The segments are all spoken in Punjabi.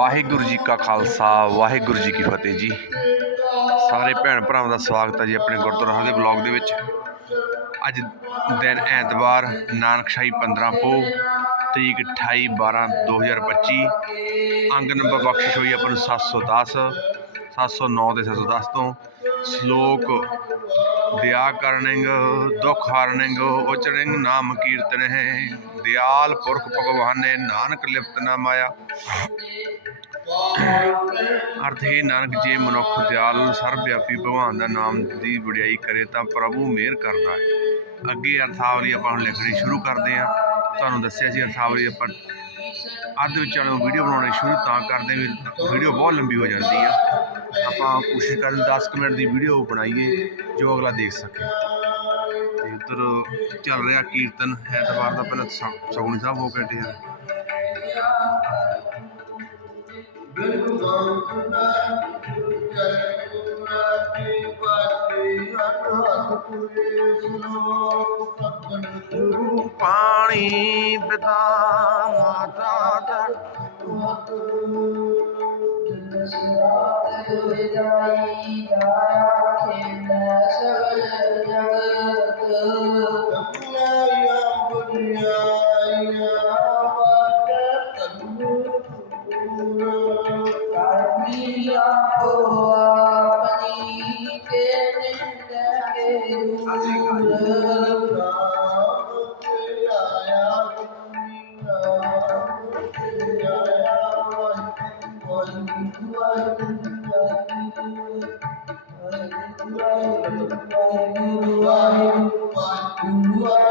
ਵਾਹਿਗੁਰੂ ਜੀ ਕਾ ਖਾਲਸਾ, ਵਾਹਿਗੁਰੂ ਜੀ ਕੀ ਫਤਿਹ ਜੀ। ਸਾਰੇ ਭੈਣ ਭਰਾਵਾਂ ਦਾ ਸਵਾਗਤ ਹੈ ਜੀ ਆਪਣੇ ਗੁਰਦੁਆਰਾ ਦੇ ਬਲੌਗ ਦੇ ਵਿੱਚ। ਅੱਜ ਦਿਨ ਐਤਵਾਰ, ਨਾਨਕਸ਼ਾਹੀ 15 ਪੋ ਤਰੀਕ 28 12 2025 ਅੰਗ ਨੰਬਰ ਬਖਸ਼ਿਸ਼ ਹੋਈ ਆਪਾਂ ਨੂੰ 710 709 ਤੇ 710 ਤੋਂ। ਸ਼ਲੋਕ ਦਿਆ ਕਰਨਿੰਗ, ਦੁਖ ਹਰਨਿੰਗ ਉਚਰਿੰਗ ਨਾਮ ਕੀਰਤਨ ਹੈ। ਦਿਆਲ ਪੁਰਖ ਭਗਵਾਨੇ, ਨਾਨਕ ਲਿਪਤ ਨਾ ਮਾਇਆ। ਅਰਥ ਹੀ ਨਾਨਕ ਜੇ ਮਨੁੱਖ ਦਿਆਲ ਸਰਵਵਿਆਪੀ ਭਗਵਾਨ ਦਾ ਨਾਮ ਦੀ ਵਡਿਆਈ ਕਰੇ, ਤਾਂ ਪ੍ਰਭੂ ਮਿਹਰ ਕਰਦਾ ਹੈ। ਅੱਗੇ ਅਰਥਾਵਲੀ ਆਪਾਂ ਹੁਣ ਲਿਖਣੀ ਸ਼ੁਰੂ ਕਰਦੇ ਹਾਂ। ਤੁਹਾਨੂੰ ਦੱਸਿਆ ਸੀ ਅਰਥਾਵਲੀ ਆਪਾਂ ਅੱਧ ਵਿੱਚ ਵਾਲੋਂ ਵੀਡੀਓ ਬਣਾਉਣੀ ਸ਼ੁਰੂ ਤਾਂ ਕਰਦੇ ਵੀ ਵੀਡੀਓ ਬਹੁਤ ਲੰਬੀ ਹੋ ਜਾਂਦੀ ਆ। ਆਪਾਂ ਕੋਸ਼ਿਸ਼ ਕਰਦੇ 10 ਕੁ ਮਿੰਟ ਦੀ ਵੀਡੀਓ ਬਣਾਈਏ, ਜੋ ਅਗਲਾ ਦੇਖ ਸਕੇ। ਤੇ ਉੱਧਰ ਚੱਲ ਰਿਹਾ ਕੀਰਤਨ, ਐਤਵਾਰ ਦਾ ਪਹਿਲਾਂ ਸ- ਸਗੁਣੀ ਸਾਹਿਬ ਹੋ ਕੇ ਹਟੇ ਆ। ਗੁਰੂ ਪਾਣੀ ਪਿਤਾ ਮਾਤਾ ਦਾ Wow.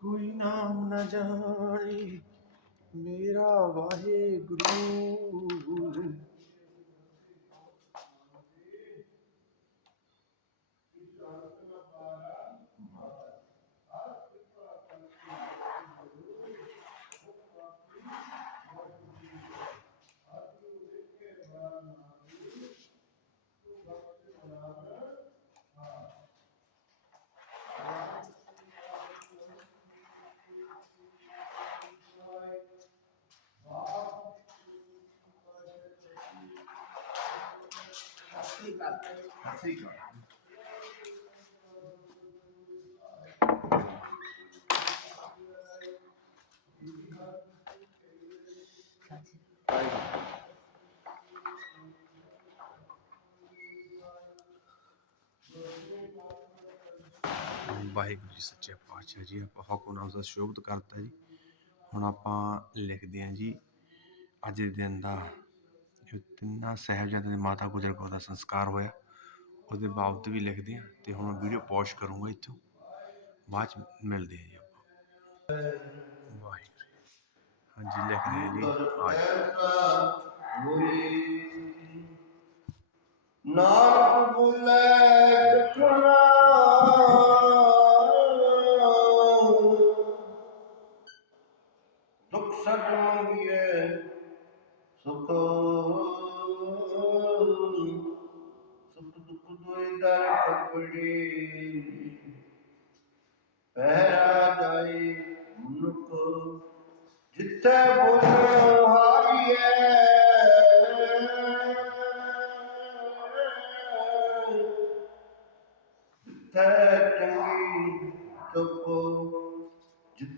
ਕੋਈ ਨਾਮ ਨਾ ਜਾਣੇ ਮੇਰਾ ਵਾਹਿਗੁਰੂ। ਵਾਹਿਗੁਰੂ ਜੀ ਸੱਚੇ ਪਾਤਸ਼ਾਹ ਜੀ, ਆਪਾਂ ਹੁਕਮਨਾਮ ਦਾ ਸ਼ੋਭਤ ਕਰਤਾ ਜੀ। ਹੁਣ ਆਪਾਂ ਲਿਖਦੇ ਹਾਂ ਜੀ, ਅੱਜ ਦੇ ਦਿਨ ਦਾ ਜੋ ਤਿੰਨਾਂ ਸਾਹਿਬਜ਼ਾਦਿਆਂ ਦੇ ਮਾਤਾ ਗੁਜਰ ਕੌਰ ਦਾ ਸੰਸਕਾਰ ਹੋਇਆ, ਉਹਦੇ ਬਾਬਤ ਵੀ ਲਿਖਦੇ ਹਾਂ ਅਤੇ ਹੁਣ ਵੀਡੀਓ ਪੌਸ਼ ਕਰੂੰਗਾ ਇੱਥੋਂ। ਬਾਅਦ ਚ ਮਿਲਦੇ ਹਾਂ ਜੀ ਆਪਾਂ। ਵਾਹਿਗੁਰੂ ਹਾਂਜੀ, ਲਿਖਦੇ ਹਾਂ ਜੀ। ਅੱਜ ਨਾਨਕ ਬੁਲੇ ਕਠਨਾ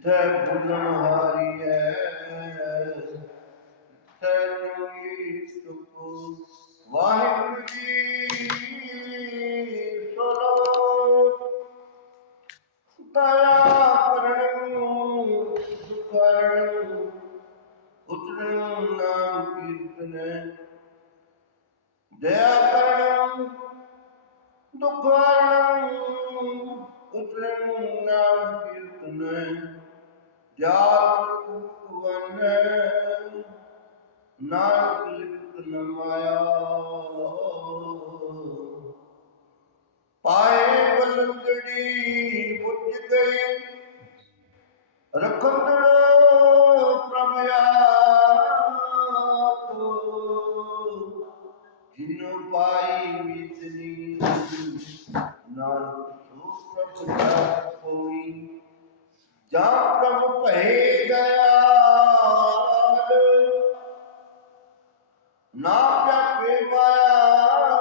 ਜਿੱਥੇ ਬੁੱਲਣ ਹਾਰੀਏ ਜਿੱਥੇ ਚੰਗੀ ਚੁੱਪ ਵਾਹਿਗੁਰੂ ਜੀ ਸੁਣੋ। ਦਇਆ ਕਰਨੂ ਸੁਕਰਣੂ ਉਤਰਨ ਨਾਮ ਕੀਰਤਨ। ਦਇਆ ਕਰਨੂ ਦੁਖ ਹਰਣੂ ਉਤਰਨ ਨਾਮ ਕੀਰਤਨ। ਜਾਤ ਵਨ ਨਾਨਕ ਲਿਖਤ ਨ ਮਾਇਆ ਪਾਏ ਬਲੰਦੜੀ ਬੁੱਝ ਗਈ ਰਖੰਦੜੋ ਜਾਂ ਪ੍ਰਭ ਭਏ ਦਇਆਲ। ਨਾ ਜਪੇ ਮਾਇਆ।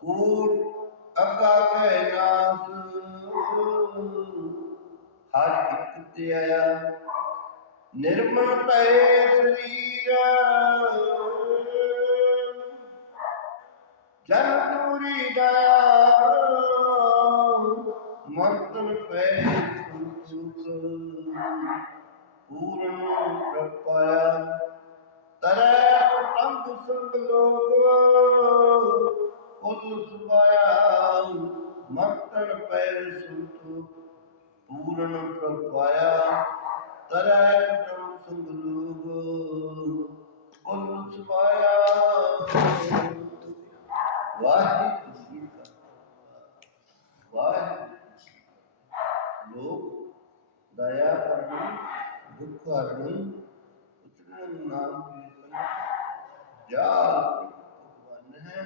ਕੂਟ ਅਕਾ ਕਹਿ ਨਾਸ। ਹਰ ਇੱਕ ਤੇ ਆਇਆ। ਨਿਰਮਲ ਪਏ ਸਰੀਰ। ਜਨ ਦੂਰੀ ਦਇਆ ਪੂਰਨ ਪ੍ਰਪਾਇਆ ਤਰੈ ਪਤੰਗ ਸੰਗ ਲੋਗ ਉਲ ਸੁਭਾਇਆ ਵਾਹਿਗੁਰੂ ਜੀ ਕਾ ਖਾਲਸਾ, ਵਾਹਿਗੁਰੂ ਜੀ ਕੀ ਫਤਿਹ। ਲੋਕ ਦਇਆ ਕਰਨੀ ਦੁੱਖ ਹਰਨੀ ਉਤਰਨ ਨਾਮ ਕੀਰਤਨ ਜਾਲ ਭਗਵਾਨ ਹੈ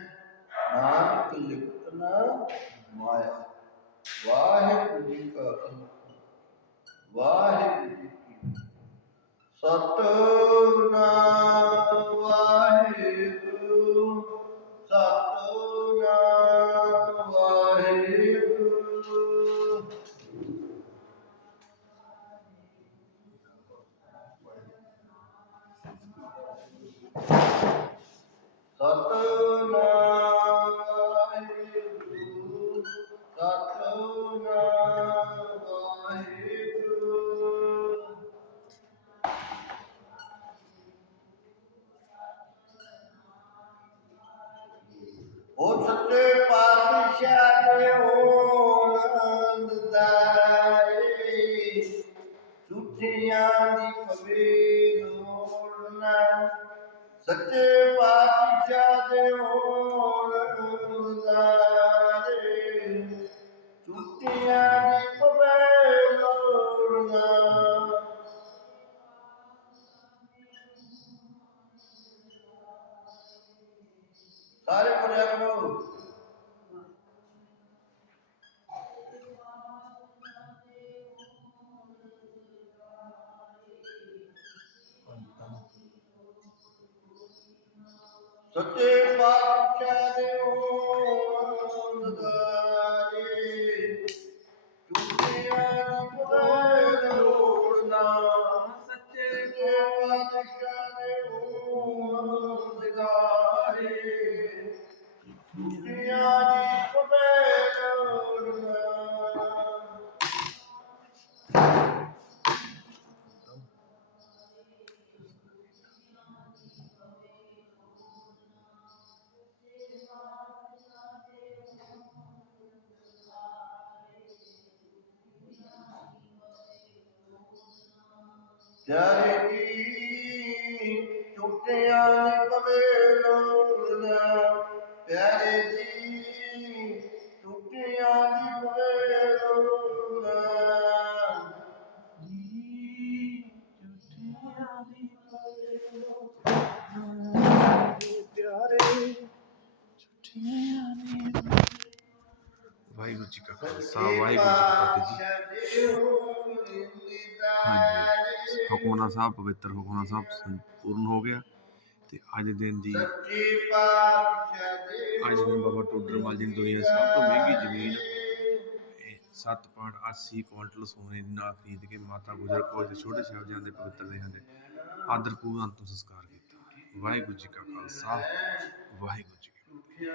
ਨਾਨਕ ਲਿਖਤਨਾ ਮਾਇਆ ਵਾਹਿਗੁਰੂ ਜੀ ਕਾ ਕੀ ਸਤਨਾਮ ਵਾਹਿਗੁਰੂ ਉਹ ਸੱਚੇ ਪਾ ਵਾਹਿਗੁਰੂ ਜੀ ਕਾ ਖਾਲਸਾ ਵਾਹਿਗੁਰੂ ਜੀ ਕੀ ਹੁਕਮਨਾ ਸਾਹਿਬ ਪਵਿੱਤਰ ਹੁਕਮਨਾ ਸਾਹਿਬ ਸੰਪੂਰਨ ਹੋ ਗਿਆ ਤੇ ਅੱਜ ਦਿਨ ਦੀ ਸੱਚੀ ਪਾਤਸ਼ਾਹ ਦੇ ਅੱਜ ਦਿਨ ਬਾਬਾ ਟੋਡਰਮਲ ਜੀ ਦੀ ਦੁਨੀਆ ਸਭ ਤੋਂ ਮਹਿੰਗੀ ਜ਼ਮੀਨ ਇਹ 7.80 ਕੁਇੰਟਲ ਸੋਨੇ ਦੇ ਨਾਲ ਖਰੀਦ ਕੇ ਮਾਤਾ ਗੁਜਰ ਕੌਰ ਦੇ ਛੋਟੇ ਸਾਹਿਬਜ਼ਾਦੇ ਦੇ ਪਵਿੱਤਰ ਦੇਹਾਂ ਦੇ ਆਦਰ ਪੂਰਨ ਅੰਤਿਮ ਸੰਸਕਾਰ ਕੀਤਾ। ਵਾਹਿਗੁਰੂ ਜੀ ਕਾ ਖਾਲਸਾ ਵਾਹਿਗੁਰੂ ਜੀ ਕੀ ਫਤਿਹ।